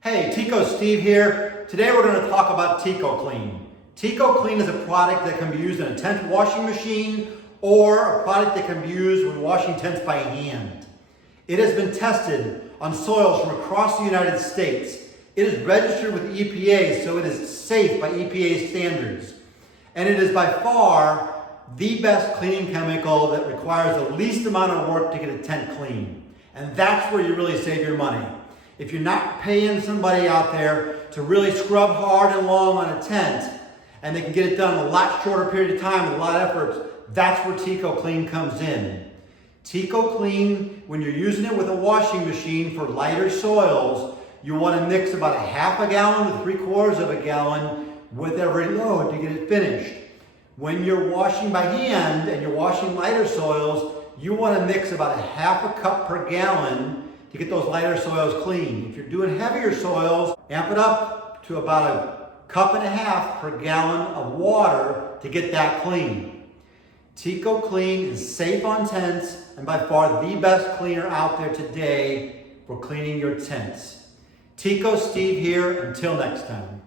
Hey, Teeco Steve here. Today we're going to talk about Teeco Clean. Teeco Clean is a product that can be used in a tent washing machine or a product that can be used when washing tents by hand. It has been tested on soils from across the United States. It is registered with the EPA, so it is safe by EPA standards. And it is by far the best cleaning chemical that requires the least amount of work to get a tent clean. And that's where you really save your money. If you're not paying somebody out there to really scrub hard and long on a tent, and they can get it done in a lot shorter period of time with a lot of effort, that's where Teeco Clean comes in. Teeco Clean, when you're using it with a washing machine for lighter soils, you want to mix about a half a gallon to 3/4 of a gallon with every load to get it finished. When you're washing by hand and you're washing lighter soils, you want to mix about a half a cup per gallon to get those lighter soils clean. If you're doing heavier soils, amp it up to about a cup and a half per gallon of water to get that clean. Teeco Clean is safe on tents and by far the best cleaner out there today for cleaning your tents. Teeco Steve here, until next time.